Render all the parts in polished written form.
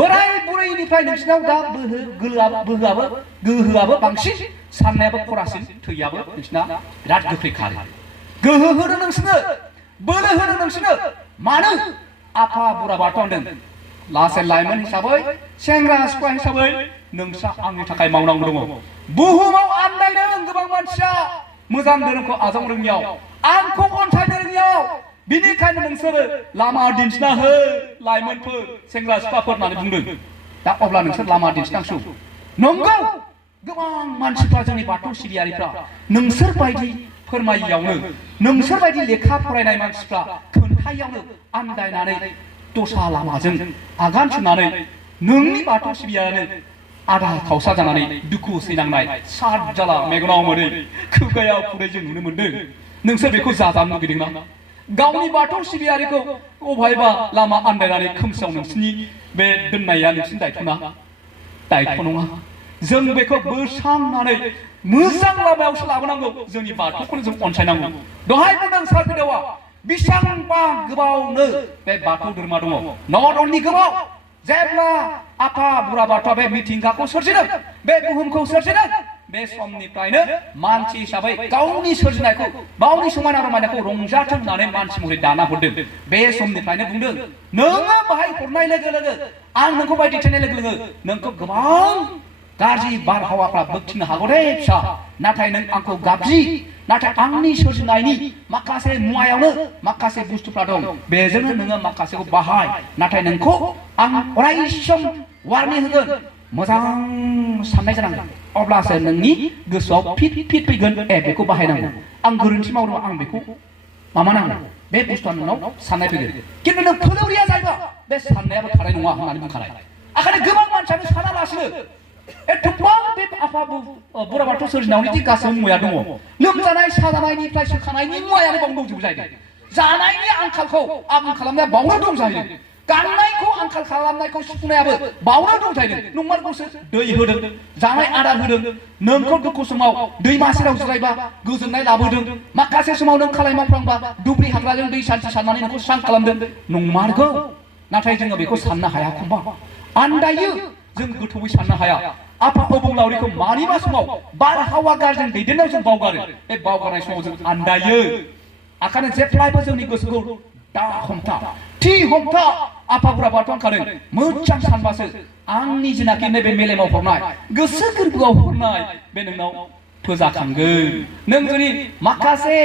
बोराय बुरैनिफ्राय नोंसिनाव दा गोहोआबो बांसिन साननायाबो खरासिन थैयाबो नोंसिना बिराद गोख्रै खारो गोहो होदों नोंसोरनो बोलो होदों नोंसोरनो मानो आफा बुरा बाथौ होनदों लासै लाइमोन हिसाबै सेंग्रा सिख्ला हिसाबै नोंस्रा आंनि थाखाय मावनांगौ दङ बुहुमाव आन्दायदों गोबां मानसिया मोजां धोरोमखौ आजावनो रोङियाव आंखौ अनसायनो रोङियाव बिनिखायनो नोंसोरो लामा दिन्थिना हो लाइमोनफोर सेंग्रा सिख्लाफोर होननानै बुंदों दा अब्ला नोंसोर लामा दिन्थिनांसौ नंगौ गोबां मानसिफ्रा जोंनि बाथौ सिबियारिफ्रा नोंसोर बायदि फोरमायियावनो नोंसोर बायदि लेखा फरायनाय मानसिफ्रा खोन्थायावनो आन्दायनानै दस्रा लामाजों आगान सुरनानै नोंनि बाथौ सिबियारियानो आधा खावसा जानानै दुखु सैनांनाय सात जाला मेगनाव मोदै खुगायाव खुदै जों नुनो मोनदों नोंसोर बेखौ जाजानो लुगैदोंना गावनि बाथौ सिबियारिखौ अबहायबा लामा आन्दायनानै खोमसियाव नोंसिनि बे दोननाया नोंसिनि दायथ' नङा जों बेखौ बोस्रांनानै मोजां लामायावसो लाबोनांगौ जोंनि बाथौखौनो जों अनसायनांगौ दहाय बुंदों सारफिदेवा बेसेबांबा गोबावनो बे बाथौ धोरोमा दङ नट अनलि गोबाव जेब्ला आफा बुरा बाथौआ बे मिथिंगाखौ सोरजिदों बे बुहुमखौ सोरजिदों बे समनिफ्रायनो मानसि हिसाबै गावनि सोरजिनायखौ गावनि समायना रमायनाखौ रंजाथों होननानै मानसि महरै दाना हरदों बे समनिफ्रायनो बुंदों नोङो बाहाय हरनाय लोगो लोगो आं नोंखौ बायदि थैनाय लोगो लोगो नोंखौ गोबां गाज्रि बारहावाफ्रा बोगथिनो हागौ दे फिसा नाथाय नों आंखौ गाबज्रि नाथाय आंनि सोरजिनायनि माखासे मुवायावनो माखासे बुस्थुफ्रा दं बेजोंनो नोङो माखासेखौ बाहाय नाथाय नोंखौ आं अरायसम वार्निं होगोन मोजां साननाय जानांगोन अब्लासो नोंनि गोसोआव फिट फैगोन बेखौ बाहायनांगौ आं गोरोन्थि मावदों आं बेखौ माबानांगौ बे बुस्थुआ नोंनाव साननाय फैगोन खिन्थु नों फोलेवरिया जायोबा बे साननायाबो थानाय नङा होननानै बुंखानाय ओंखायनो गोबां मानसियानो सानालासिनो एथ'बां बे आफा बुरा बाथौ सोरजिनायावनि गासैबो मुवाया दङ लोमजानाय साजानायनिफ्राय सोखानायनि मुवायानो बावनो दंजोबो जाहैदों जानायनि आंखालखौ आबुं खालामनाया बावनो दं जाहैदों गाननायखौ आंखाल खालामनायखौ सुफुंनायाबो बावनो दं जाहैदों नंमारगौसो दै होदों जानाय आदार होदों नोंखौ दुखु समाव दैमा सेराव जिरायबा गोजोननाय लाबोदों माखासे समाव नों खालाय मावफ्लांबा दुब्रि हाग्राजों दै सान्थि सारनानै नोंखौ स्रां खालामदों नंमारगौ नाथाय जोङो बेखौ साननो हाया एखमबा आन्दायो जों गोथौयै साननो हाया आफा अबंलावरिखौ मानिबा समाव बारहावा गाज्रिजों दैदेननायाव जों बावगारो बे बावगारनाय समाव जों आन्दायो ओंखायनो जेब्लायबो जोंनि गोसोखौ दा हमथा थि हमथा आफा बुरा बाथौआ ओंखारदों मोजां सानबासो आंनि जेनाखि नैबे मेलेमाव हरनाय गोसो गोरबोआव हरनाय बे नोंनाव फोजाखांगोन नों जुदि माखासे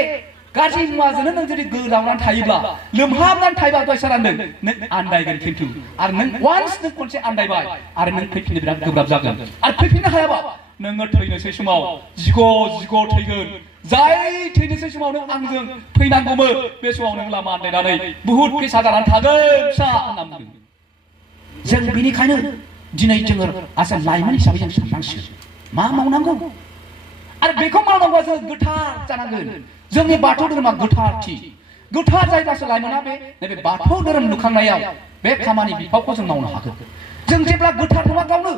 गाज्रि मुवाजोंनो नों जुदि गोजावनानै थायोब्ला लोमहाबनानै थायोबा दहाय सार होनदों नों आन्दायगोन खिन्थु आरो नों वान्स नों खनसे आन्दायबाय आरो नों फैफिननो बिराद गोब्राब जागोन आरो फैफिननो हायाबा नोङो थैनोसै समाव जिग' थैगोन जाय थैनोसै समाव नों आंजों फैनांगौमोन बे समाव नों लामा आन्दायनानै बुहुत फैसा जानानै थागोन फिसा होनना बुंदों जों बेनिखायनो दिनै जोङो आसे लाइमोन हिसाबै जों साननांसिगोन मा मावनांगौ आरो बेखौ मावनांगौआ जों गोथार जानांगोन जोंनि बाथौ धोरोमा गोथारथि गोथार जायोब्लासो लाइमोना नैबे बाथौ धोरोम लुखांनायाव बे खामानि बिफावखौ जों मावनो हागोन जों जेब्ला गोथार नङा गावनो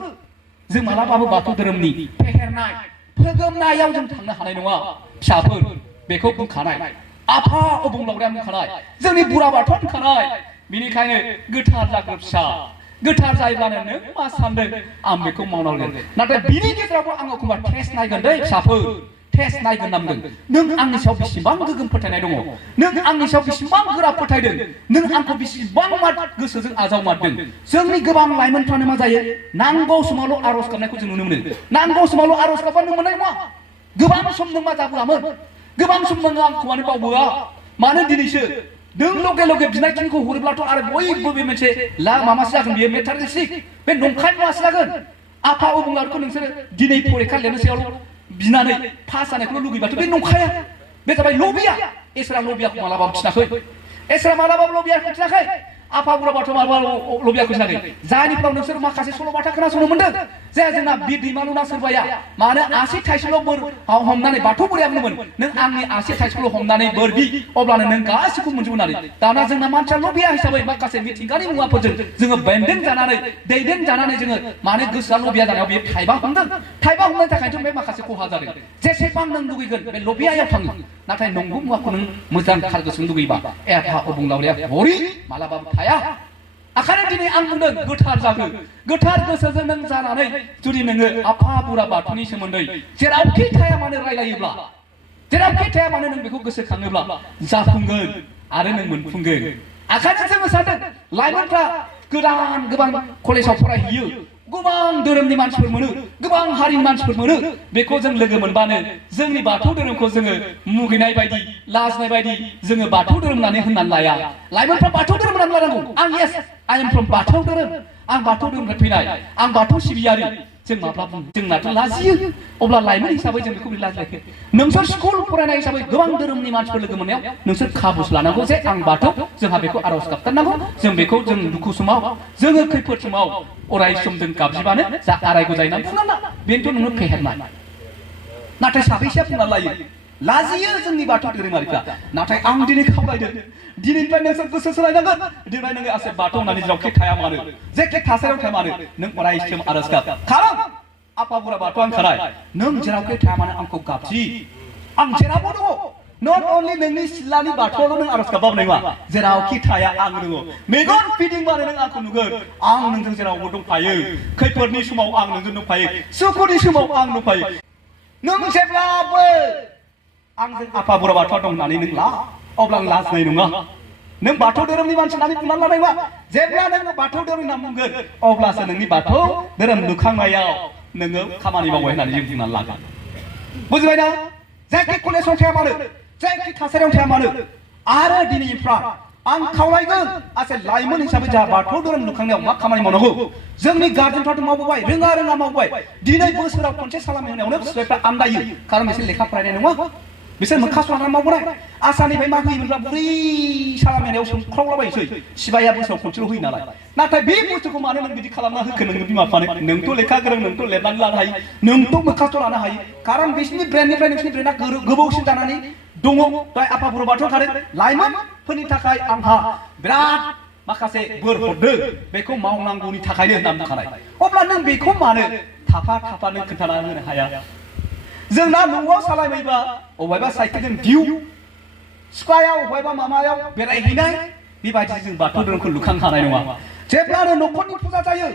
जों मालाबाबो बाथौ धोरोमनि फेहेरनाय फोगोमनायाव जों थांनो हानाय नङा फिसाफोर बेखौ बुंखानाय आफा अबंलावरिया बुंखानाय जोंनि बुरा बाथौआ बुंखानाय बेनिखायनो गोथार जाग्रो फिसा गोथार जायोब्लानो नों मा सानदों आं बेखौ मावनांगोन नाथाय बिनि गेजेरावबो आं एखमबा टेस्ट नायगोन दै फिसाफोर टेस्ट नायगोन नामगोन नों आंनि सायाव बेसेबां गोगोम फोथायनाय दङ नों आंनि सायाव बेसेबां गोरा फोथायदों नों आंखौ बेसेबां गोसोजों आजावमारदों जोंनि गोबां लाइमोनफ्रानो मा जायो नांगौ समावल' आर'ज गाबनायखौ जों नुनो मोनो नांगौ समावल' आर'ज गाबबा नों मोननाय नङा गोबां सम नों मा जाबोआमोन गोबां सम नोङो आंखौ मानो बावबोआ मानो दिनैसो नों लगे लगे बिनायखिनिखौ हरोब्लाथ' आरो बयबो बे मोनसे माबासो जागोन बेयो मेटारिस्टिक बे नंखाय मुवासो जागोन आफा अबंलावरिखौ नोंसोरो दिनै फरिखा लिरनोसैयावल' बिनानै पास जानायखौल' लुगैबाथ' बे नंखाया बे जाबाय लबिया इसोरा लबियाखौ मालाबाबो खिनाखै इसोरा मालाबाबो लबियाखौ खिनाखै आफा बुरा बाथौ मालाबा लबियाखौ खिनाखै जायनिफ्राव नोंसोर माखासे सल'बाथा खोनासंनो मोनदों जे जोंना बे दैमालुना सोरबाया मानो आसि थाइसेल' बोर हमनानै बाथौ बोराया बुंदोंमोन नों आंनि आसि थाइसेल' हमनानै बोर बि अब्लानो नों गासिखौबो मोनजोबो होननानै दाना जोंना मानसिया लबिया हिसाबै माखासे मिथिंगानि मुवाफोरजों जोङो बेन्दों जानानै दैदेन जानानै जोङो मानो गोसोआ लबिया जानायाव बेयो थाइबा हमदों थाइबा हमनायनि थाखायथ' बे माखासे खहा जादों जेसेबां नों लुगैगोन बे लबियायाव थाङो नाथाय नंगौ मुवाखौ नों मोजां थार गोसोजों लुगैबा आफा अबंलावरिया हरि मालाबाबो थाया आखाने दिनै आं बुंदों गोथार जागो गोथार गोसोजों नों जानानै जुदि नोङो आफा बुरा बाथौनि सोमोन्दै जेरावखि थाया मानो रायलायोब्ला जेरावखि थाया मानो नों बेखौ गोसोखाङोब्ला जाफुंगोन आरो नों मोनफुंगोन आखाने जोङो सानदों लाइमोनफ्रा गोदान गोबां कलेजाव फरायहैयो गोबां धोरोमनि मानसिफोर मोनो गोबां हारिनि मानसिफोर मोनो बेखौ जों लोगो मोनबानो जोंनि बाथौ धोरोमखौ जोङो मुगैनाय बायदि लाजनाय बायदि जोङो बाथौ धोरोम होननानै लाया लाइमोनफ्रा बाथौ धोरोम होननानै लानांगौ आं येस आइ एम फ्रम बाथौ धोरोम आं बाथौ धोरोमनिफ्राय फैनाय आं बाथौ सिबियारि जों माब्ला बुङो जोंनाथ' लाजियो अब्ला लाइमोन हिसाबै जों बेखौ लाजियाखै नोंसोर स्कुल फरायनाय हिसाबै गोबां धोरोमनि मानसिफोर लोगो मोननायाव नोंसोर खाबुसो लानांगौ जे आं बाथौ जोंहा बेखौ आर'ज गाबथारनांगौ जों बेखौ जों दुखु समाव जोङो खैफोद समाव अराय सम जों गाबज्रिबानो जा आरायग' जायो होननानै बुंनाङा बेनोथ' नोङो फेहेरनाय नाथाय साबैसेया बुंना लायो लाजियो जोंनि बाथौ धोरोमारिफ्रा नाथाय आं दिनै खावलायदों दिनैनिफ्राय नोंसोर गोसो सोलायनांगोन दिनै नोङो आसे बाथौ होननानै जेरावखि थाया मानो जेखि थासारियाव थाया मानो नों अराय सम आर'ज गाब खालाम आफा बोराइ बाथौ आंखाराय नों जेरावखि थाया मानो आंखौ गाबज्रि आं जेरावबो दङ नट अनलि नोंनि सिथ्लानि बाथौआवल' नों आर'ज गाबबाबो नङा जेरावखि थाया आं दङ मेगन फिदिंबानो नों आंखौ नुगोन आं नोंजों जेरावबो दंफायो खैफोदनि समाव आं नोंजों दंफायो सुखुनि समाव आं दंफायो नों जेब्लाबो आंजों आफा बोराइ बाथौआ दं होननानै नों ला अब्ला आं लाजिनाय नङा नों बाथौ धोरोमनि मानसि होननानै बुंनानै लानाय नङा जेब्ला नों बाथौ धोरोमनि नाम बुंगोन अब्लासो नोंनि बाथौ धोरोम लुखांनायाव नोङो खामानि मावबाय होननानै जों बुंनानै लागोन बुजिबाय ना जायखि कलेजाव थाया मानो जायखि थासारियाव थाया मानो आरो दिनैनिफ्राय आं खावलायगोन आसे लाइमोन हिसाबै जा बाथौ धोरोम लुखांनायाव मा खामानि मावनांगौ जोंनि गार्जेनफ्राथ' मावबोबाय रोङा मावबाय दिनै बोसोराव खनसे सालामि होनायावनो फिसाफ्रा आन्दायो खारन बिसोर लेखा फरायनाय नङा बिसोर मोखा सुनानै मावबोनाय आसानिफ्राय मा होयोमोनब्ला बोरै सालामि होनायाव सोंख्रावलाबायसै सिबाया बोसोराव खनसेल' होयो नालाय नाथाय बे बुस्थुखौ मानो नों बिदि खालामना होखो नोंनि बिमा बिफानो नोंथ' लेखा गोरों नोंथ' लिरनानै लानो हायो नोंथ' मोखासथ' लानो हायो खारन बिसोरनि ब्रेननिफ्राय नोंसिनि ब्रेना गोबावसिन जानानै दङ दहाय आफा बोराइ बाथौआ खादों लाइमोनफोरनि थाखाय आंहा बिराद माखासे बोर हरदों बेखौ मावनांगौनि थाखायनो होनना बुंखानाय अब्ला नों बेखौ मानो थाफा नों खोन्थाना होनो हाया जोंना न'आव सालायबायबा अबेबा साइकेलजों दिउ सिख्लायाव अबेबा मामायाव बेरायहैनाय बेबायदि जों बाथौ धोरोमखौ लुखांनो हानाय नङा जेब्लानो न'खरनि फुजा जायो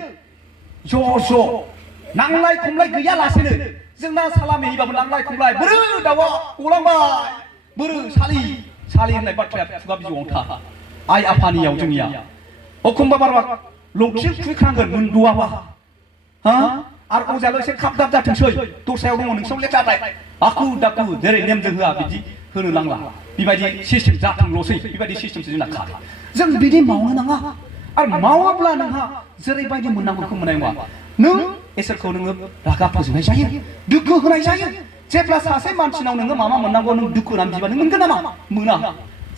ज' नांलाय खमलाय गैयालासेनो जोंना सालामि हैबाबो नांलाय खमलाय बोरो दाउआ गलांबाय बोरो सालि होननाय बाथ्राया खुगा बिजौआव था आइ आफानियाव जोंनिया एखमबा बारबा लौथि खुबैखानांगोन मोनद'आबा हा आरो अजायाल' एसे खाब दाब जाथोंसै दस्रायाव दङ नोंसोर लेथारनाय आखु दाखु जेरै नेमजों होआ बिदि होनो नांला बेबायदि सिस्टेम जाथोंल'सै बेबायदि सिस्टेमसो जोंना खारो जों बिदि मावनो नाङा आरो मावाब्ला नोंहा जेरैबायदि मोननांगौ बेखौ मोननाय नङा नों इसोरखौ नोङो रागा फोजोंनाय जायो दुखु होनाय जायो जेब्ला सासे मानसिनाव नोङो माबा मोननांगौ नों दुखु होनानै बिबा नों मोनगोन नामा मोना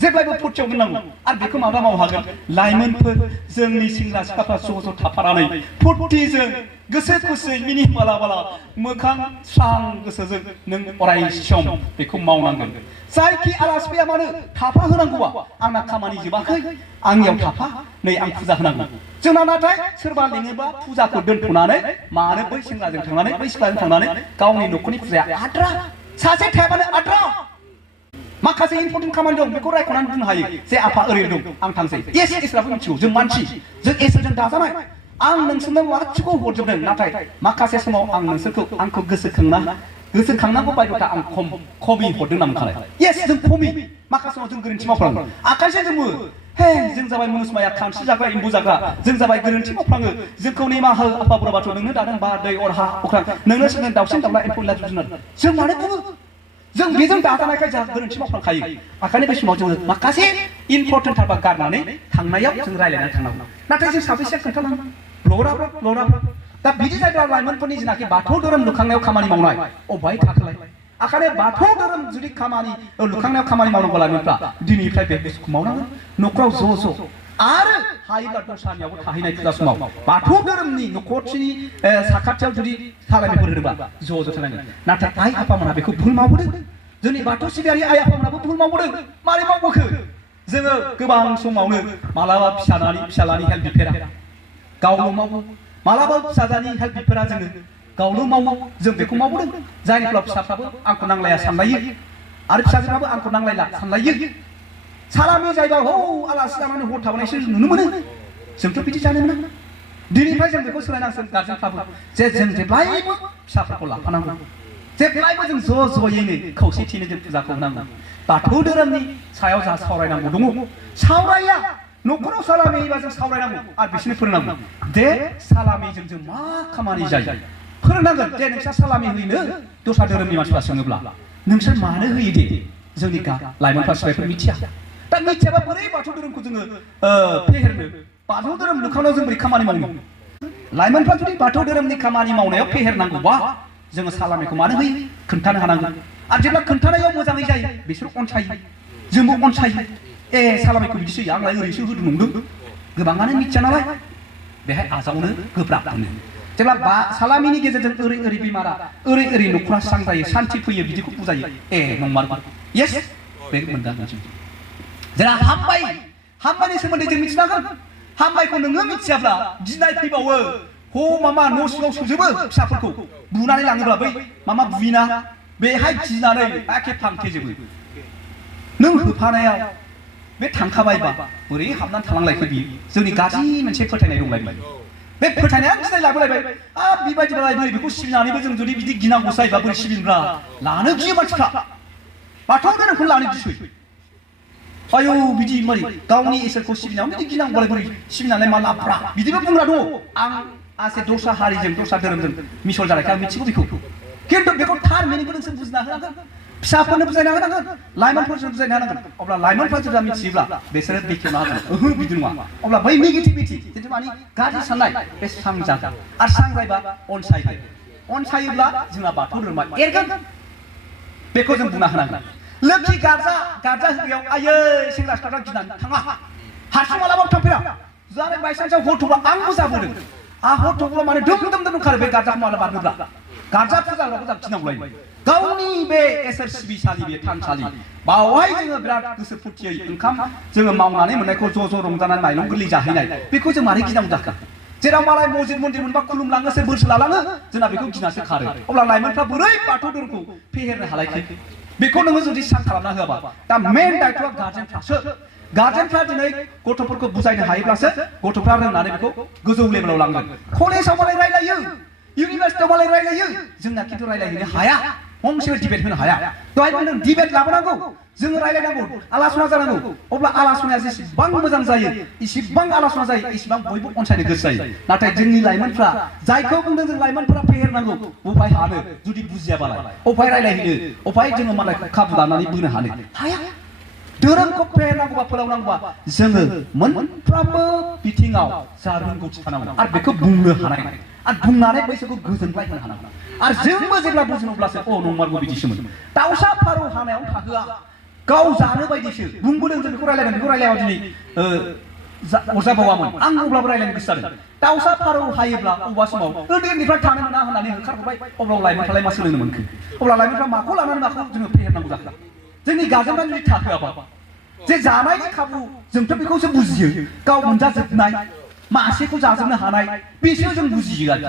जेब्लायबो फुरथियाव दोननांगौ आरो बेखौ माब्ला मावनो हागोन लाइमोनफोर जोंनि सेंग्रा सिख्लाफ्रा ज' थाफानानै फुरथिजों गोसो खुसियै मिनि बाला मोखां स्रां गोसोजों नों अराय सम बेखौ मावनांगोन जायखि आलासि फैया मानो थाफा होनांगौआ आंना खामानि जोबाखै आंनियाव थाफा नै आं फुजा होनांगौ जोंना नाथाय सोरबा लिङोबा फुजाखौ दोनथ'नानै मानो बै सेंग्राजों थांनानै बै सिख्लाजों थांनानै गावनि न'खरनि फुजाया आद्रा सासे थायाबानो आद्रा माखासे इम्पर्टेन्ट खामानि दं बेखौ रायख'नानै बुंनो हायो जे आफा ओरैनो दं आं थांसै येस इसोराबो मिथिगौ जों मानसि जों इसोरजों दाजानाय आं नोंसोरनो गासिखौ हरजोबदों नाथाय माखासे समाव आं नोंसोरखौ आंखौ गोसोखांनांगौ बायद'था आं खमि हरदों होनना बुंखानाय येस जों खमि माखासे समाव जों गोरोन्थि मावफ्लाङो आखाइजों जोंबो हे जों जाबाय मुनुसमाया खानस्रि जाग्रा एम्बु जाग्रा जों जाबाय गोरोन्थि मावफ्लाङो जोंखौ निमाहा हो आफा बोराइ बाथौ नोंनो दादों बार दै अर हा अख्रां नोंनो सोरनो दाउसिन दाउला एम्फौ एनला जिब जुनार जों मानो बुङो जों बेजों दाजानायखाय जोंहा गोरोन्थि मावफ्लांखायो ओंखायनो बे समाव जोङो माखासे इम्पर्टेन्ट थारबा गारनानै थांनायाव जों रायज्लायनानै थांनांगौ नाथाय जों साबेसे खोन्थालाङो लराब्रा दा बिदि जायगा लाइमोनफोरनि जेनाखि बाथौ धोरोम लुखांनायाव खामानि मावनाय अबेहाय थाखोलाय आखाने बाथौ धोरोम जुदि खामानि लुखांनायाव खामानि मावनांगौ लाइमोनफ्रा दिनैनिफ्राय बे बुस्थुखौ मावनांगोन न'खराव ज' आरो हायोब्ला दस्रानियावबो थाहैनाय फुजा समाव बाथौ धोरोमनि न'खरनि साखाथियाव जुदि सालामिफोर होदोंबा ज' थानांगोन नाथाय आइ आफामोनहा बेखौ भुल मावबोदों जोंनि बाथौ सिबियारि आइ आफामोनहाबो भुल मावबोदों मारै मावबोखो जोङो गोबां समावनो मालाबा फिसालानि हेल्प बिफेरा गावनो मावो मालाबा फिसाजानि हेल्प बिफेरा जोङो गावनो मावो जों बेखौ मावबोदों जायनि फलाव फिसाफ्राबो आंखौ नांलाया सानलायो आरो फिसाजोफ्राबो आंखौ नांलायला सानलायो सालामि जायगा हो आलासि जानानै हर थाबोनायसो नुनो मोनो जोंथ' बिदि जानो मोना दिनैनिफ्राय जों बेखौ सोलायनांसिगोन गारजेनफ्राबो जे जों जेब्लायबो फिसाफोरखौ लाफानांगौ जेब्लायबो जों ज' ज'यैनो खौसेथिनो जों फुजाखौ होनांगौ बाथौ धोरोमनि सायाव जा सावरायनांगौ दङ सावराया न'खराव सालामि होयोबा जों सावरायनांगौ आरो बिसोरनो फोरोंनांगौ दे सालामिजों जों मा खामानि जायो फोरोंनांगोन जे नोंस्रा सालामि होयोनो दस्रा धोरोमनि मानसिफ्रा सोङोब्ला नोंसोर मानो होयो दे जोंनि लाइमोनफ्रा सिबायफोर मिथिया दा मिथियाबा बोरै बाथौ धोरोमखौ जोङो फेहेरनो बाथौ धोरोम लुखांनायाव जों बोरै खामानि मावनो लाइमोनफ्रा जुदि बाथौ धोरोमनि खामानि मावनायाव फेहेरनांगौबा जोङो सालामिखौ मानो होयो खोन्थानो हानांगोन आरो जेब्ला खोन्थानायाव मोजाङै जायो बिसोर अनसायो जोंबो अनसायो सालामिखौ बिदिसो होयो आंलाय ओरैसो होदों नंदों गोबाङानो मिथिया नालाय बेहाय आजावनो गोब्राब मोनो जेब्ला सालामिनि गेजेरजों ओरै बेमारा ओरै न'खरा स्रां जायो सान्थि फैयो बिदिखौ बुजायो नंमारगौ येस बे मोनदांगोन जोंना हामबायनि सोमोन्दै जों मिथिनांगोन हामबायखौ नोङो मिथियाब्ला गिनाय फैबावो मामा न' सिङाव सोजोबो फिसाफोरखौ बुनानै लाङोब्ला बै मामा बुइना बेहाय गिनानै एखे फांथेजोबो नों होफानायाव बे थांखाबायबा बोरै हाबनानै थालांलायखो बियो जोंनि गाज्रि मोनसे फोथायनाय दंलाय बे फोथायनाया गिनाय लाबोलायबाय बेबायदिब्लालाय बोरै बेखौ सिबिनानैबो जों जुदि बिदि गिनांगौ जायोबा बोरै सिबिनब्ला लानो गियो मानसिफ्रा बाथौ धोरोमखौ लानो गिसै आयौ बिदि मारै गावनि इसोरखौ सिबिनायाव बिदि गिनांगौलाय बोरै सिबिनानै मा लाब्रा बिदिबो बुंग्रा दङ आं आसे दस्रा हारिजों दस्रा धोरोमजों मिसल जानायखाय आं मिथिगौ बेखौ खिन्थु बेखौ थार मिनिंखौ नोंसोर बुजिना होनांगोन फिसाफोरनो बुजायना होनांगोन लाइमोनफोरजों बुजायना होनांगोन अब्ला लाइमोनफ्रा जेब्ला मिथियोब्ला बिसोरो बेखेवना होगोन बिदि नङा अब्ला बै नेगेटिभिटि जिथु माने गाज्रि साननाय बे सांजागोन आरो सांजायबा अनसायोब्ला जोंहा बाथौ धोरोमा एरगोन बेखौ जों बुंना होनांगोन लोखि गारजा होग्रायाव आयै सेंग्रा सिख्लाफ्रा गिनानै थाङा हारसिं मालाबाबो थांफेरा जानाय बायसान्सआव हरथ'ब्ला आंबो जाबोदों हरथ'ब्ला माने दोम ओंखारो बे गारजाखौ माला बारनोब्ला गारजा फुजाग्राखौ जों गिनांगौलाय गावनि बे इसोर सिबिसालि बे थानसालि बावहाय जोङो बिराद गोसो फुरथियै ओंखाम जोङो मावनानै मोननायखौ ज' रंजानानै माइरं गोरलै जाहैनाय बेखौ जों मारै गिनांगौ जाखो जेराव मालाय मस्जिद मन्दिर मोनबा खुलुमलाङोसो बोरसो लालाङो जोंना बेखौ गिनासो खारो अब्ला लाइमोनफ्रा बोरै बाथौ धोरोमखौ फेहेरनो हालायखो बेखौ नोङो जुदि सान खालामना होआबा दा मेन दायथ'आ गार्जेनफ्रासो गार्जेनफ्रा दिनै गथ'फोरखौ बुजायनो हायोब्लासो गथ'फ्रा रोंनानै बेखौ गोजौ लेभेलाव लांगोन कलेजाव मालाय रायलायो इउनिभार्सिटियाव मालाय रायलायो जोंना खिन्थु रायलायहैनो हाया गंसेबो डिबेट होनो हाया दहाय बुंदों डिबेट लाबोनांगौ जोङो रायलायनांगौ आलासना जानांगौ अब्ला आलासनाया जेसेबां मोजां जायो इसेबां आलासना जायो इसेबां बयबो अनसायनो गोसो जायो नाथाय जोंनि लाइमोनफ्रा जायखौ बुंदों जों लाइमोनफ्रा फेहेरनांगौ अफाय हानो जुदि बुजियाबालाय अफाय रायलायहैनो अफाय जोङो मालायखौ खाबु लानानै बोनो हानो हाया धोरोमखौ फेहेरनांगौबा फोलावनांगौबा जोङो मोनफ्रोमबो बिथिङाव जा रोंगौथि थानांगौ आरो बेखौ बुंनो हानाय आरो बुंनानै बैसोरखौ गोजोनग्लाय होनो हानांगौ आरो जोंबो जेब्ला बुजिनोब्लासो नंमारगौ बिदिसोमोन दाउसा फारौ हानायाव थाहोआ गाव जानो बायदिसो बुंबोदों जों बेखौ रायलायगोन बेखौ रायलायाबा दिनै अरजाबावामोन आं अब्लाबो रायलायनो गोसो जादों दाउसा फारौ हायोब्ला अबेबा समाव उन्दैनिफ्राय थानो मोना होननानै होखारहरबाय अब्ला लाइमोनफ्रालाय मा सोलोंनो मोनखो अब्ला लाइमोनफ्रा माखौ लानानै माखौ जोङो फेहेरनांगौ जाखो जोंनि गार्जेनफ्रा जुदि थाहोआबा जे जानायनि खाबु जोंथ' बेखौसो बुजियो गाव मोनजाजोबनाय मासेखौ जाजोबनो हानाय बेसो जों बुजियो आरो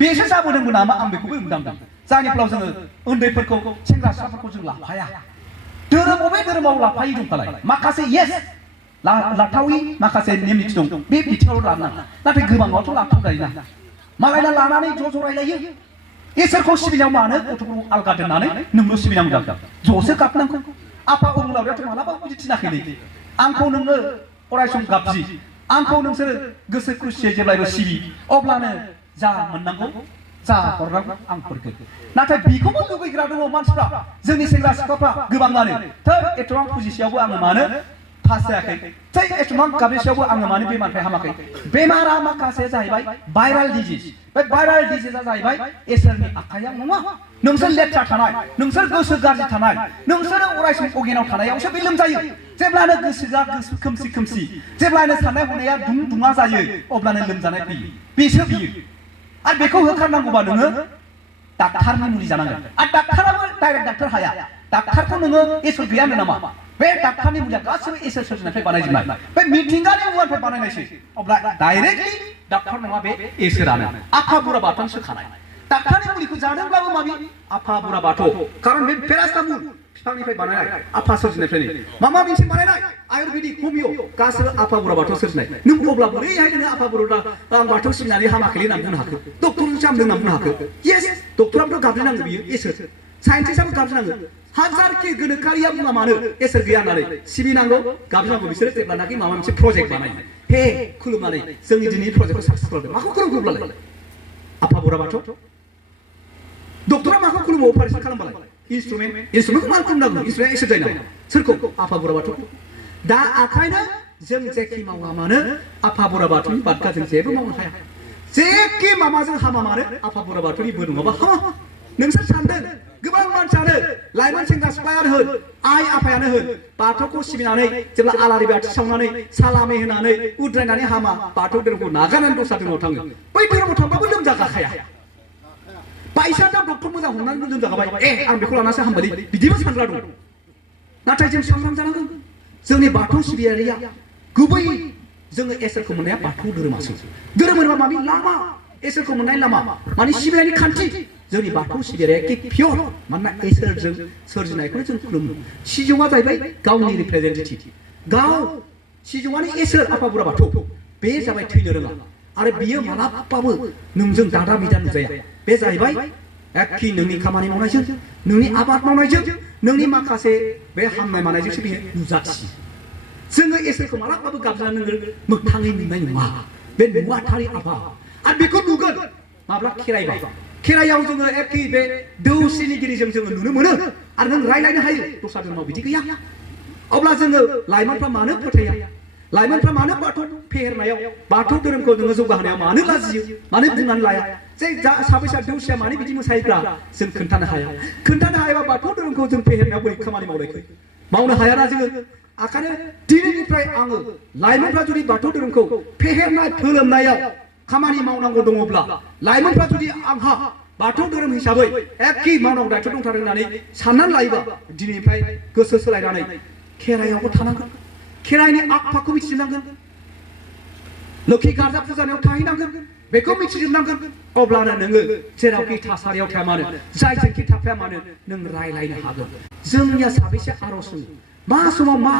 बेसो जाबोदोंमोन नामा आं बेखौबो मोनदांदों जायनिफ्राव जोङो उन्दैफोरखौ सेंग्रा सिख्लाफोरखौ जों लाफाया धोरोम बबे धोरोमाव लाफायै दंखालाय माखासे येस लाथावि माखासे नेम निथि दं बे बिथिङाव लानाङा नाथाय गोबाङावथ' लाथावजायोना मालायना लानानै ज' रायलायो इसोरखौ सिबिनायाव मानो गथ'फोरखौ आलगा दोननानै नोंल' सिबिनांगौ जागोन ज'सो गाबनांगौ आफा अबंलावरियाथ' मालाबाबो बिदि थिनाखैलै आंखौ नोङो अरायसम गाबजि आंखौ नोंसोर गोसो खुसियै जेब्लायबो सिबि अब्लानो जा मोननांगौ जा हरनांगौ आं हरगोन नाथाय बेखौबो लुबैग्रा दङ मानसिफ्रा जोंनि सेंग्रा सिख्लाफ्रा गोबाङानो एथ'बां फुजिसेयावबो आङो मानो पास जायाखै एथ'बां गाबजिसेयावबो आङो मानो बेमारनिफ्राय हामाखै बेमारा माखासे जाहैबाय भाइराल डिजिज बे भाइराल डिजिजआ जाहैबाय इसोरनि आखायाव नङा नोंसोर लेथ्रा थानाय नोंसोर गोसो गाज्रि थानाय नोंसोरो अरायसम अगेनाव थानायावसो बे लोमजायो जेब्लानो गोसोआ खोमसि जेब्लानो साननाय हनाया दुङा जायो अब्लानो लोमजानाय फैयो बेसो बियो आरो बेखौ होखारनांगौबा नोङो डाक्टारनि मुलि जानांगोन आरो डाक्टाराबो डाइरेक्ट डाक्टार हाया डाक्टारखौ नोङो इसोर गैया होनो नामा बे डाक्टारनि मुलिया गासिबो इसोर सोरजिनायनिफ्राय बानायजोबनाय बे मिथिंगानि मुवानिफ्राय बानायनायसो अब्ला डाइरेक्टलि डाक्टार नङा बे इसोरानो आफा बुरा बाथौसो खानाय डाक्टारनि मुलिखौ जादोंब्लाबो माबि आफा बुरा बाथौ खारन बे पेरासिटामल बिफांनिफ्राय बानायनाय आफा सोरजिनायनिफ्रायनो माबा मोनसे बानायनाय आयुर्वेदिक हमिय गासिबो आफा बोराइ बाथौ सोरजिनाय नों अब्ला बोरैहाय नोङो आफा बोराइ आं बाथौ सिबिनानै हामाखै होननानै बुंनो हाखो डक्टरजोंसो हामदों होननानै बुंनो हाखो येस डक्टराबोथ' गाबज्रिनांगौ बियो इसोर साइन्टिस्टआबो गाबज्रिनांगौ हाजारखि गोनोखोआरिया बुङा मानो इसोर गैया होननानै सिबिनांगौ गाबज्रिनांगौ बिसोरो जेब्लानाखि माबा मोनसे प्रजेक्ट बानायो हे खुलुमनानै जोंनि दिनैनि प्रजेक्टखौ साक्सेस खालामदों माखौ खुलुमोब्लालाय आफा बोराइ बाथौ डक्टरा माखौ खुलुमो अपारेसन खालामबालाय इन्सट्रुमेन्टखौ मानो खुलुमनांगौ इन्सट्रुमेन्ट इसोर जायो नामा सोरखौ आफा बोराइ बाथौ दा आखायनो जों जेखि मावा मानो आफा बोराइ बाथौनि बादगा जों जेबो मावनो हाया जेखि माबाजों हामा मानो आफा बोराइ बाथौनि बोर नङाबा हामा नोंसोर सानदों गोबां मानसियानो लाइमोन सेंग्रा सिख्लायानो होन आइ आफायानो होन बाथौखौ सिबिनानै जेब्ला आलारि बाथि सावनानै सालामि होनानै उद्रायनानै हामा बाथौ धोरोमखौ नागारनानै दस्रा धोरोमाव थाङो बै धोरोमाव थांबाबो लोमजागाखाया बायसान्सआव डक्टर मोजां हमनानै लोमजागाबाय आं बेखौ लानासो हामबायलै बिदिबो सानग्रा दं नाथाय जों सांग्रां जानांगोन जोंनि बाथौ सिबियारिया गुबै जोङो इसोरखौ मोननाया बाथौ धोरोमासो धोरोम होनबा मानि लामा इसोरखौ मोननाय लामा मानि सिबिनायनि खान्थि जोंनि बाथौ सिबियारिया एखे पियर मानोना इसोरजों सोरजिनायखौनो जों खुलुमो सिजौआ जाहैबाय गावनि रिप्रेजेन्टेटिभ गाव सिजौआनो इसोर आफा बोराइ बाथौ बे जाबाय थैनो रोङा आरो बियो मालाबाबो नोंजों दादा बिदा नुजाया बे जाहैबाय एखे नोंनि खामानि मावनायजों नोंनि आबाद मावनायजों नोंनि माखासे बे हामनाय मानायजोंसो बियो नुजाथियो जोङो इसोरखौ मालाबाबो गाबज्रिनानै मोगथाङै नुनाय नङा बे नुवाथारि आफा आरो बेखौ नुगोन माब्ला खेराइबा खेराइयाव जोङो एखे बे दौसिनिगिरिजों जोङो नुनो मोनो आरो नों रायलायनो हायो दस्रा धोरोमाव बिदि गैया अब्ला जोङो लाइमोनफ्रा मानो फोथाया लाइमोनफ्रा मानो बाथौ फेहेरनायाव बाथौ धोरोमखौ जोङो जौगाहोनायाव मानो लाजियो मानो बुंनानै लाया जे साबैसा दौसिया मानो बिदि मोसायोब्ला जों खोन्थानो हायाबा बाथौ धोरोमखौ जों फेहेरनायाव बोरै खामानि मावनो हायाना जोङो आखायनो दिनैनिफ्राय आङो लाइमोनफ्रा जुदि बाथौ धोरोमखौ फेहेरनाय फोलोमनायाव खामानि मावनांगौ दङब्ला लाइमोनफ्रा जुदि आंहा बाथौ धोरोम हिसाबै एखे मावनांगौ दायथ' दंथारो होननानै साननानै लायोबा दिनैनिफ्राय गोसो सोलायनानै खेराइयावबो थानांगोन खेराइनि आखफाखौ मिथिजोबनांगोन लोखि गार्जा फुजानायाव थाहैनांगोन बेखौ मिथिजोबनांगोन अब्लानो नोङो जेरावखि थासारियाव थाया मानो जायजोंखि थाफाया मानो नों रायलायनो हागोन जोंनिया साबेसे आर'ज होयो मा समाव मा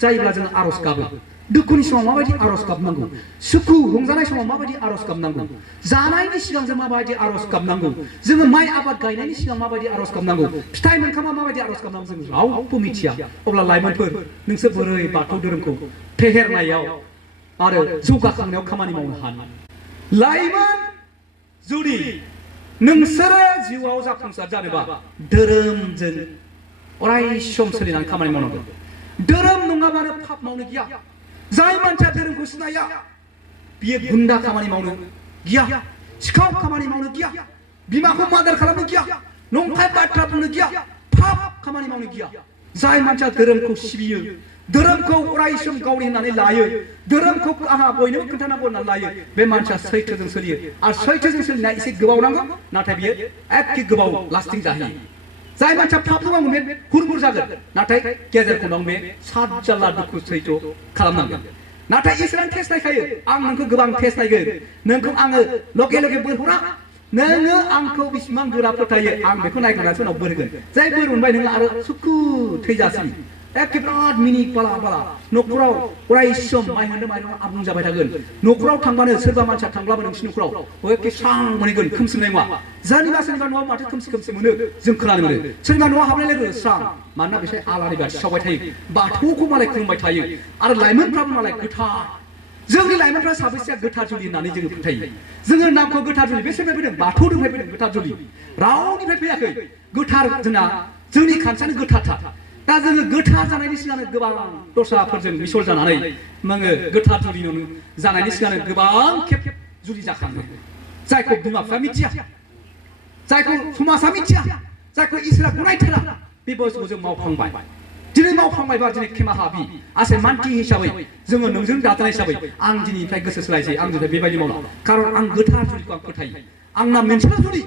जायोब्ला जों आर'ज गाबो दुखुनि समाव माबायदि आर'ज गाबनांगौ सुखु रंजानाय समाव माबायदि आर'ज गाबनांगौ जानायनि सिगां जों माबायदि आर'ज गाबनांगौ जोङो माइ आबाद गायनायनि सिगां माबायदि आर'ज गाबनांगौ फिथाइ मोनखांबा माबायदि आर'ज गाबनांगौ जों रावबो मिथिया अब्ला लाइमोनफोर नोंसोर बोरै बाथौ धोरोमखौ फेहेरनायाव आरो जौगाखांनायाव खामानि मावनो हायो लाइमोन जुदि नोंसोरो जिउआव जाफुंसार जानोबा धोरोमजों अराय सम सोलिनानै खामानि मावनांगोन धोरोम नङाबानो पाप मावनो गिया जाय मानसिया धोरोमखौ सिनाया बियो गुन्दा खामानि मावनो गिया सिखाव खामानि मावनो गिया बिमाखौ मादार खालामनो गिया नंखाय बाथ्रा बुंनो गिया पाप खामानि मावनो गिया जाय मानसिया धोरोमखौ सिबियो धोरोमखौ अराय सम गावनि होननानै लायो धोरोमखौ आंहा बयनोबो खोन्थानांगौ होननानै लायो बे मानसिया सैथोजों सोलियो आरो सैथोजों सोलिनाया एसे गोबाव नांगौ नाथाय बियो एखे गोबाव लास्टिं जाहैयो जाय मानसिया पाप मावो बे हुरमुर जागोन नाथाय गेजेर खनाव बे सात जाल्ला दुखु सैथ' खालामनांगोन नाथाय इसोरानो टेस्ट नायखायो आं नोंखौ गोबां टेस्ट नायगोन नोंखौ आङो लगे लगे बोर हरा नोङो आंखौ बेसेबां गोरा फोथायो आं बेखौ नायग्रोनासो उनाव बोर होगोन जाय बोर मोनबाय नोङो आरो सुखु थैजासिम एखे बिराद मिनि बाला बाला न'खराव अराय सम माइ मोननो माइरं आबुं जाबाय थागोन न'खराव थांबानो सोरबा मानसिया थांब्लाबो नोंसिनि न'खराव एखे स्रां मोनहैगोन खोमसिनाय नङा सोरनिबा न'आव माथो खोमसि मोनो जों खोनानो मोनो सोरनिबा न'आव हाबनाय लोगो स्रां मानोना बिसोर आलारि बाथि सावबाय थायो बाथौखौ मालाय खुलुमबाय थायो आरो लाइमोनफ्राबो मालाय गोथार जोंनि लाइमोनफ्रा साबेसेया गोथार जुलि होननानै जोङो फोथायो जोङो नामखौ गोथार जुलि बेसोरनिफ्राय फैदों बाथौनिफ्राय फैदों गोथार जुलि रावनिफ्राय फैयाखै गोथार जोंनि खान्थियानो गोथारथार दा जोङो गोथार जानायनि सिगांनो गोबां दस्राफोरजों मिसल जानानै नोङो गोथार जुलि जानायनि सिगांनो गोबां खेब जुलि जाखाङो जायखौ बिमा बिफाया मिथिया जायखौ समाजा मिथिया जायखौ इसोरा गनायथारा बे बुस्थुखौ जों मावफ्लांबाय दिनै मावफ्लांबायबा दिनै खेमाहा बि आसे मानथि हिसाबै जोङो नोंजों दाजानाय हिसाबै आं दिनैनिफ्राय गोसो सोलायसै आं दिनै बेबायदि मावला खारन आं गोथार जुलिखौ आं फोथायो आंना मोनसेल' जुलि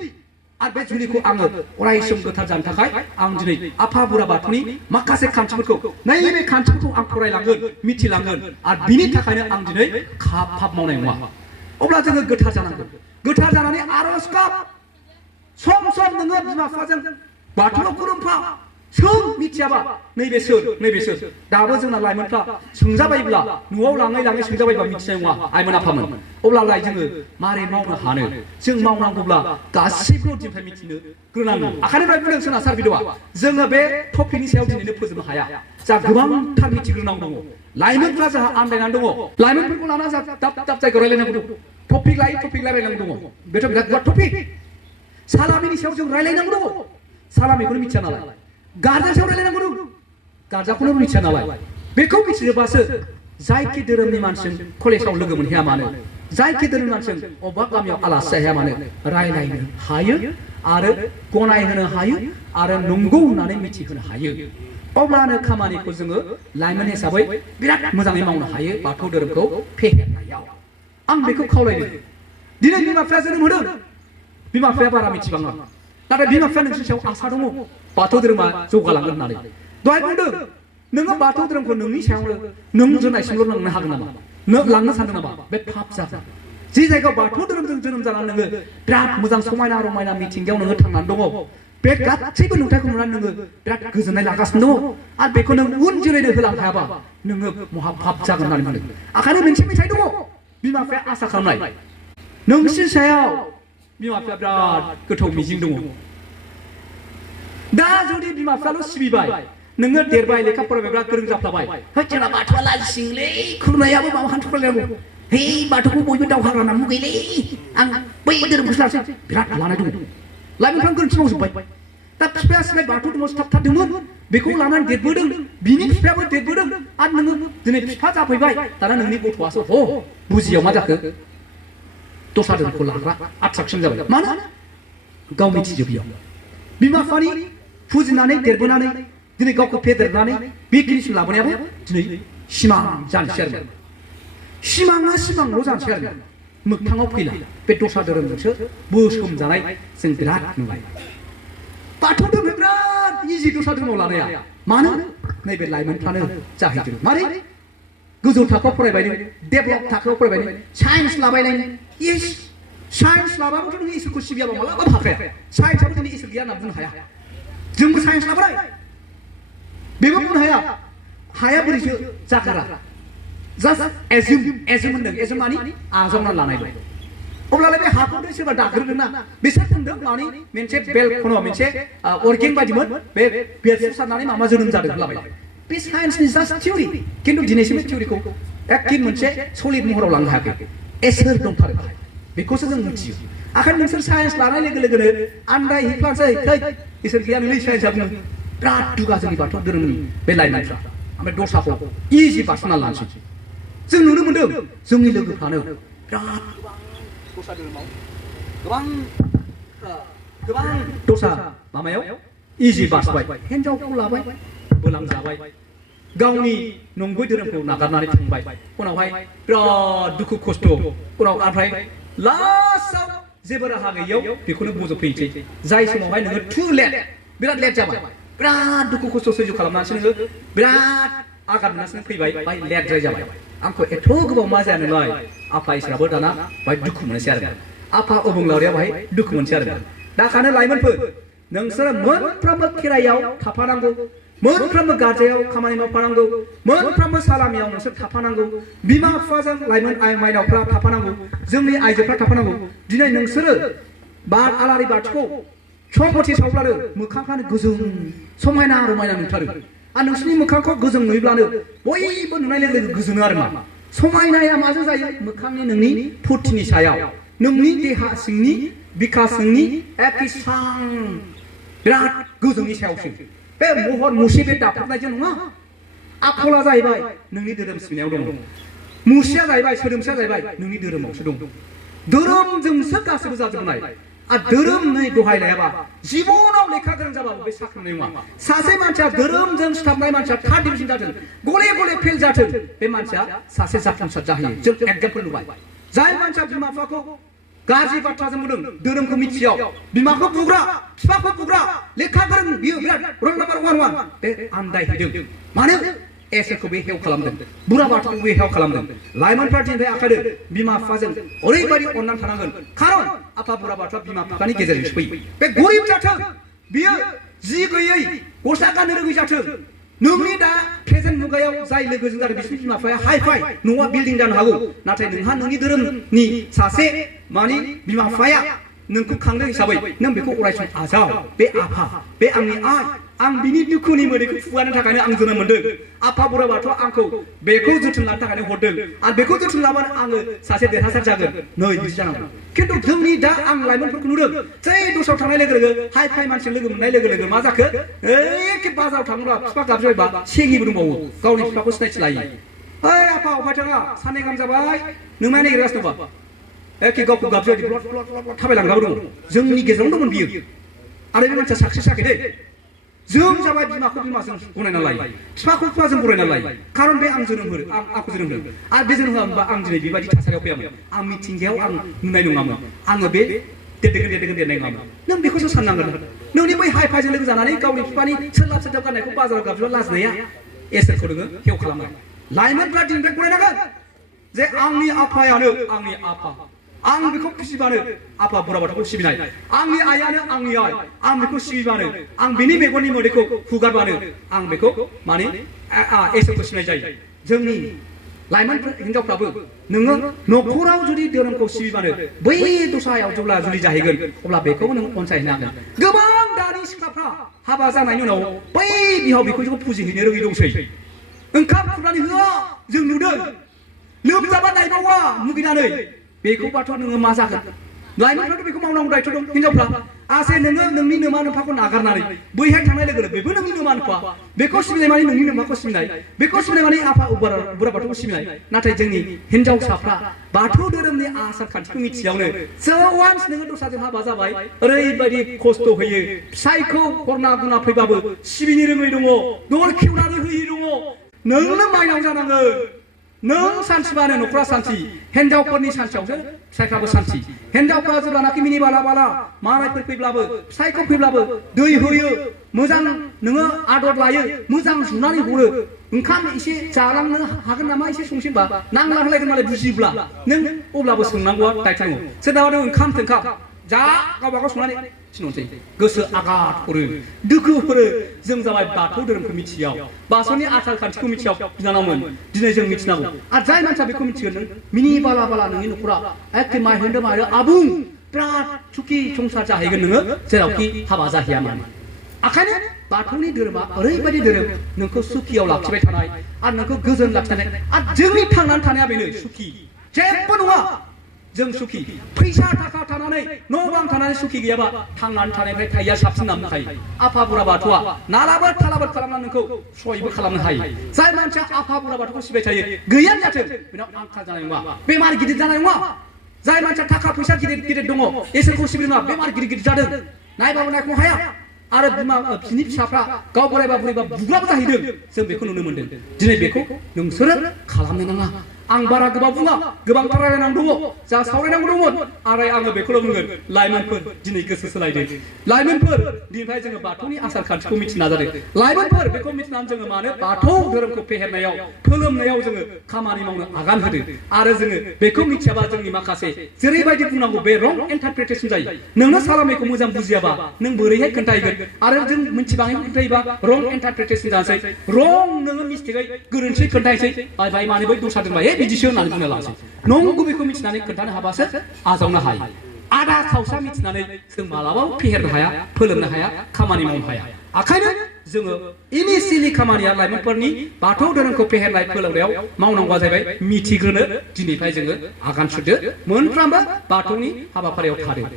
आरो बे जुलिखौ आङो अराय सम गोथार जानो थाखाय आं दिनै आफा बोराइ बाथौनि माखासे खान्थिफोरखौ नैबे खान्थिफोरखौ आं फरायलांगोन मिथिलांगोन आरो बिनि थाखायनो आं दिनै पाप मावनाय नङा अब्ला जोङो गोथार जानांगोन गोथार जानानै आर'ज गाब सम सम नोङो बिमा बिफाजों बाथौआव खुलुमफा सों मिथियाबा नैबे सोर दाबो जोंना लाइमोनफ्रा सोंजाबायब्ला न'आव लाङै सोंजाबायबा मिथिनाय नङा आइमोन आफामोन अब्लालाय जोङो मारै मावनो हानो जों मावनांगौब्ला गासैबो दिननिफ्राय मिथिनो गोनां आखानिफ्राय बुंदों सोना सार बिदवा जोङो बे टपिकनि सायाव दिनैनो फोजोबनो हाया जा गोबांथार मिथिग्रोनांगौ दङ लाइमोनफ्रा जोंहा आन्दायनानै दङ लाइमोनफोरखौ लाना जा दाब जायगायाव रायलायनांगौ दं टपिक लायै टपिक रायलायनांगौ दङ बेथ' बिराद गुवार टपिक सालामिनि सायाव जों रायलायनांगौ दङ सालामिखौनो मिथिया नालाय गारजा सायाव रायलायनांगौ दं गारजाखौनो मिथिया नालाय बेखौ मिथिनोबासो जायखि धोरोमनि मानसिजों कलेजाव लोगो मोनहैया मानो जायखि धोरोमनि मानसिजों अबेबा गामियाव आलासि जाहैया मानो रायलायनो हायो आरो गनायहोनो हायो आरो नंगौ होननानै मिथिहोनो हायो अब्लानो खामानिखौ जोङो लाइमोन हिसाबै बिराद मोजाङै मावनो हायो बाथौ धोरोमखौ फेहेरनायाव आं बेखौ खावलायदों दिनै बिमा बिफाया जोनोम होदों बिमा बिफाया बारा मिथिबाङा नाथाय बिमा बिफाया नोंसोरनि सायाव आसा दङ बाथौ धोरोमा जौगालांगोन होननानै दहाय बुंदों नोङो बाथौ धोरोमखौ नोंनि सायावनो नों जोंनायसिमल' लांनो हागोन नामा नों लांनो सानदों नामा बे पाप जागोन जे जायगायाव बाथौ धोरोमजों जोनोम जानानै नोङो बिराद मोजां समायना रमायना मिथिंगायाव नोङो थांनानै दङ बे गासैबो नुथायखौ नुनानै नोङो बिराद गोजोननाय लागासिनो दङ आरो बेखौ नों उन जोलैनो होलांनो हायाबा नोङो महा पाप जागोन होननानै बुंदों ओंखायनो मोनसे मेथाइ दङ बिमा बिफाया आसा खालामनाय नोंसोर सायाव बिमा बिफाया बिराद गोथौ मिजिं दङ दा जुदि बिमा बिफाल' सिबिबाय नोङो देरबाय लेखा फरायबायब्ला गोरों जाफ्लाबाय है जोंना बाथौआ लाजिसिंलै खुलुमनायाबो माबा खान्थु खालायनांगौ है बाथौखौ बयबो दावहा राननानै मुगैलै आं बै धोरोमखौसो लानोसै बिराद लानाय दं लाइमोनफ्रा गोरोन्थि मावजोब्बाय दा बिफाया सिलाय बाथौ धर्मआव सिथाबथारदोंमोन बेखौ लानानै देरबोदों बिनि बिफायाबो देरबोदों आरो नोङो दिनै बिफा जाफैबाय दाना नोंनि गथ'आसो बुजियाव मा जाखो दस्रा धोरोमखौ लाग्रा आट्राकसन जाबाय मानो गाव मिथिजोबियाव बिमा बिफानि फुजिनानै देरबोनानै दिनै गावखौ फेदेरनानै बे गिरिसिम लाबोनायाबो दिनै सिमां जानोसै आरो सिमाङा सिमांल' जानोसै आरो मोगथाङाव फैला बे दस्रा धोरोमजोंसो बोसोमजानाय जों बिराद नुबाय बाथौ धोरोम बिराद इजि दस्रा धोरोमाव लानाया मानो नैबे लाइमोनफ्रानो जाहैदों मारै गोजौ थाखोआव फरायबाय नों डेभेलप थाखोआव फरायबाय नों साइन्स लाबाय नों इस साइन्स लाबाबोथ' नों इसोरखौ सिबियाबा मालाबाबो हाखाया साइन्सआबो दिनै इसोर गैया होनना बुंनो हाया जोंबो साइन्स लाबाय बेबो बुंनो हाया बोरैसो जाखारा जास्ट एजुम होनदों एजुम मानि आजावना लानाय अब्लालाय बे हाखौनो सोरबा दाग्रोदों ना बिसोर बुंदों मानि मोनसे बेलकनाव मोनसे अर्गें बायदिमोन बे बेरफुसारनानै माबा जोनोम जादों होनलाबाय बे साइन्सनि जास्ट थिउरि खिन्थु दिनैसिम बे थिउरिखौ एखि मोनसे सलिड महराव लांनो हायाखै एसोर दंथारो बाहाय बेखौसो जों मिथियो आखायनो नोंसोर साइन्स लानाय लोगो लोगोनो आन्दायहैफ्लांसै इसोर गैया नोंनि साइन्सआ बुङो बिराद दुगा जोंनि बाथौ धोरोमनि बे लाइमोनफ्रा ओमफ्राय दस्राखौ इजि बारस'ना लानोसै जों नुनो मोनदों जोंनि लोगोफ्रानो बिराद दस्रा धोरोमाव गोबां दस्रा माबायाव इजि बारस'बाय हिन्जावखौ लाबाय बोलांजाबाय गावनि नंगुबै धोरोमखौ नागारनानै थांबाय उनावहाय बिराद दुखु खस्थ' उनाव ओमफ्राय लास्टआव जेबो राहा गैयैयाव बेखौनो बजबफैनोसै जाय समावहाय नोङो टु लेट बिराद लेट जाबाय बिराद दुखु खस्थ' सैज' खालामनानैसो नोङो बिराद आघात मोननासो फैबाय बाय लेटद्राय जाबाय आंखौ एथ' गोबाव मा जाया नोंलाय आफा इसोराबो दाना बाय दुखु मोननोसै आरो आफा अबंलावरिया बाहाय दुखु मोनसै आरो दा खानो लाइमोनफोर नोंसोरो मोनफ्रोमबो खेराइयाव थाफानांगौ मोनफ्रोमबो गार्जायाव खामानि मावफानांगौ मोनफ्रोमबो सालामियाव नोंसोर थाफानांगौ बिमा बिफाजों लाइमोन माइनावफ्रा थाफानांगौ जोंनि आइजोफ्रा थाफानांगौ दिनै नोंसोरो आलारि बाथिखौ सम मथे सावब्लानो मोखांफ्रानो गोजों समायना रमायना नुथारो आरो नोंसोरनि मोखांखौ गोजों नुयोब्लानो बयबो नुनाय लोगो लोगो गोजोनो आरो मा समायनाया माजों जायो मोखांनि नोंनि फुर्तिनि सायाव नोंनि देहा सिंनि बिखा सिंनि एखे सां बिराद गोजोंनि सायावसो बे महर मुसि बे दाफबनायजों नङा आखला जाहैबाय नोंनि धोरोम सिबिनायाव दङ मुसिया जाहैबाय सोदोमसिया जाहैबाय नोंनि धोरोमावसो दं धोरोमजोंसो गासैबो जाजोबनाय आरो धोरोम नै दहाय लायाबा जिबनाव लेखा गोरों जाबाबो बे साख्रि नङा सासे मानसिया धोरोमजों सिथाबनाय मानसिया थार्ड डिभिजन जाथों गले गले फेल जाथों बे मानसिया सासे जाफुंसार जाहैयो जों एग्जाम्पल नुबाय जाय मानसिया बिमा बिफाखौ गाज्रि बाथ्राजों बुंदों धोरोमखौ मिथियाव बिमाखौ बुग्रा बिफाखौ बुग्रा लेखा गोरों बियो बिराद रल नाम्बार 1 बे आन्दायहैदों मानो एसोरखौ बे हेव खालामदों बुरा बाथौखौ बे हेव खालामदों लाइमोनफ्रा दिनै आखायदों बिमा बिफाजों ओरैबायदि अननानै थानांगोन खारन आफा बुरा बाथौआ बिमा बिफानि गेजेरजों फैयो बे गरिब जाथों बियो जि गैयै गस्ला गाननो रोङै जाथों नोंनि दा प्रेजेन्ट मुगायाव जाय लोगोजों जादों बिसोरनि बिमा बिफाया हाइ फाइ न'आ बिल्डिं जानो हागौ नाथाय नोंहा नोंनि धोरोमनि सासे मानि बिमा बिफाया नोंखौ खांदों हिसाबै नों बेखौ अरायसम आजाव बे आफा बे आंनि आइ आं बिनि दुखुनि मोदैखौ फुगारनो थाखायनो आं जोनोम मोनदों आफा बोराइ बाथौआ आंखौ बेखौ जोथोन लानो थाखायनो हरदों आरो बेखौ जोथोन लाबानो आङो सासे देरहासार जागोन नै बिदि जानांगौ खिन्थु जोंनि दा आं लाइमोनफोरखौ नुदों जै दस्रायाव थांनाय लोगो लोगो हाइ फाइ मानसि लोगो मोननाय लोगो लोगो मा जाखो एखे बाजाराव थाङोब्ला बिफा गाबज्रिबायबा सेंगिबो दंबावो गावनि बिफाखौ सिनायथि लायो ओइ आफा अफाय थाङा साननै गाहाम जाबाय नों मा नागिरगासिनो दंबा एखे गावखौ गाबज्रिबाय ब्लद ब्लद ब्लद थाबायलांग्राबो दङ जोंनि गेजेरावनो दंमोन बियो आरो बे मानसिया साक्सेस जायाखै दै जों जाबाय बिमाखौ बिमाजों गनायना लायो बिफाखौ बिफाजों बरायना लायो खारन बे आं जोनोम होदों आंखौ जोनोम होदों आरो बे जोनोम होआमोनबा आं दिनै बेबायदि थासारियाव फैयामोन आं मिथिंगायाव आं नुनाय नङामोन आङो बे देरनाय नङामोन नों बेखौसो साननांगोन नोंनि बै हाइ फाइजों लोगो जानानै गावनि बिफानि सोरलाब सोरलाब गाननायखौ बाजाराव गाबज्रिबा लाजिनाया एसेखौ नोङो हेव खालामनाय लाइमोनफ्रा दिनैफ्राय गनायनांगोन जे आंनि आफायानो आंनि आफा आं बेखौ फुजिबानो आफा बोराइ बाथौखौ सिबिनाय आंनि आइयानो आंनि आइ आं बेखौ सिबिबानो आं बिनि मेगननि मोदैखौ हुगारबानो आं बेखौ माने इसोरखौ सिबिनाय जायो जोंनि लाइमोन हिनजावफ्राबो नोङो न'खराव जुदि धोरोमखौ सिबिबानो बै दस्रायाव जेब्ला जुलि जाहैगोन अब्ला बेखौ नों अनसायहैनो हागोन गोबां दानि सिख्लाफ्रा हाबा जानायनि उनाव बै बिहाव बिखुनजोखौ फुजिहैनो रोङै दंसै ओंखाम खुरनानै होआ जों नुदों लोमजाबा नायबावा मुगैनानै बेखौबाथ' नोङो मा जागोन लाइमोनफ्राथ' बेखौ मावनांगौ दायथ' दं हिनजावफ्रा आसे नोङो नोंनि नोमा नोमफाखौ नागारनानै बैहाय थांनाय लोगो लोगो बेबो नोंनि नोमा नोमफा बेखौ सिबिनाय माने नोंनि नोमफाखौ सिबिनाय बेखौ सिबिनाय माने आफा बोराइ बाथौखौ सिबिनाय नाथाय जोंनि हिनजावसाफ्रा बाथौ धोरोमनि आसार खान्थिखौ मिथियावनो वान्स नोङो दस्राजों हाबा जाबाय ओरैबायदि खस्थ' होयो फिसायखौ गरना गुना फैबाबो सिबिनो रोङै दङ दर खेवनानै होयै दङ नोंनो माइनाव जानांगोन नों सान्थिबानो न'खरा सान्थि हिनजावफोरनि सान्थियावसो फिसायफ्राबो सान्थि हिनजावफ्रा जेब्लानाखि मिनि बाला बाला मालायफोर फैब्लाबो फिसायखौ फैब्लाबो दै होयो मोजां नोङो आदर लायो मोजां जुनानै हरो ओंखाम एसे जालांनो हागोन नामा एसे संसिनबा नांला होलायगोन मालाय बुजिब्ला नों अब्लाबो सोंनांगौआ दायथ' दङ सोरनाबा नों ओंखाम थोंखाम जा गावबागाव संनानै थिनहरसै गोसो आघात हरो दुखु हरो जों जाबाय बाथौ धोरोमखौ मिथियाव बाथौनि आसार खान्थिखौ मिथियाव बिनानावमोन दिनै जों मिथिनांगौ आरो जाय मानसिया बेखौ मिथिगोन नों मिनि बाला बाला नोंनि न'खरा एखे माइहेन्दो माइरो आबुं बिराद सुखि संसार जाहैगोन नोङो जेरावखि हाबा जाहैया मानो ओंखायनो बाथौनि धोरोमा ओरैबायदि धोरोम नोंखौ सुखियाव लाखिबाय थानाय आरो नोंखौ गोजोन लाखिनाय आरो जोंनि थांनानै थानाया बेनो सुखि जेबो नङा जों सुखि फैसा थाखा थानानै न' बां थानानै सुखि गैयाबा थांनानै थानायनिफ्राय थाइया साबसिन नाम थायो आफा बोराइ बाथौआ नालाबो थालाबो खालामनानै नोंखौ सयबो खालामनो हायो जाय मानसिया आफा बोराइ बाथौखौ सिबाय थायो गैयानो जाथों बेनाव आंखाल जानाय नङा बेमार गिदिर जानाय नङा जाय मानसिया थाखा फैसा गिदिर गिदिर दङ इसोरखौ सिबिनो नङा बेमार गिदिर गिदिर जादों नायबाबो नायखौ हाया आरो बिनि फिसाफ्रा गाव बोराइबा बुरैबा बुग्राबो जाहैदों जों बेखौ नुनो मोनदों दिनै बेखौ नोंसोरो खालामनो नाङा आं बारा गोबाव बुङा गोबांथार रायलायनांगौ दङ जा सावरायनांगौ दंमोन आरो आङो बेखौल' बुंगोन लाइमोनफोर दिनै गोसो सोलायदों लाइमोनफोर दिनैफ्राय जोङो बाथौनि आसार खान्थिखौ मिथिनो नाजादों लाइमोनफोर बेखौ मिथिनानै जोङो मानो बाथौ धोरोमखौ फेहेरनायाव फोलोमनायाव जोङो खामानि मावनो आगान होदों आरो जोङो बेखौ मिथियाबा जोंनि माखासे जेरैबायदि बुंनांगौ बे रं इन्टारप्रिटेसन जायो नोंनो सालामिखौ मोजां बुजियाबा नों बोरैहाय खोन्थाहैगोन आरो जों मिथिबाङै खोन्थायोबा रं इन्टारप्रिटेसन जानोसै रं नोङो मिस्टेकै गोरोन्थि खोन्थाहैसै भाई मानो बै दस्रा दोनबाय बिदिसो होननानै बुंनो लासै नंगौ बेखौ मिथिनानै खोन्थानो हाबासो आजावनो हायो आदा खावसा मिथिनानै जों मालाबाबो फेहेरनो हाया फोलोमनो हाया खामानि मावनो हाया ओंखायनो जोङो इनिसियेलि खामानिया लाइमोनफोरनि बाथौ धोरोमखौ फेहेरनाय फोलोमनायाव मावनांगौआ जाहैबाय मिथिग्रोनो दिनैफ्राय जोङो आगान सुरदो मोनफ्रोमबो बाथौनि हाबाफारियाव थादों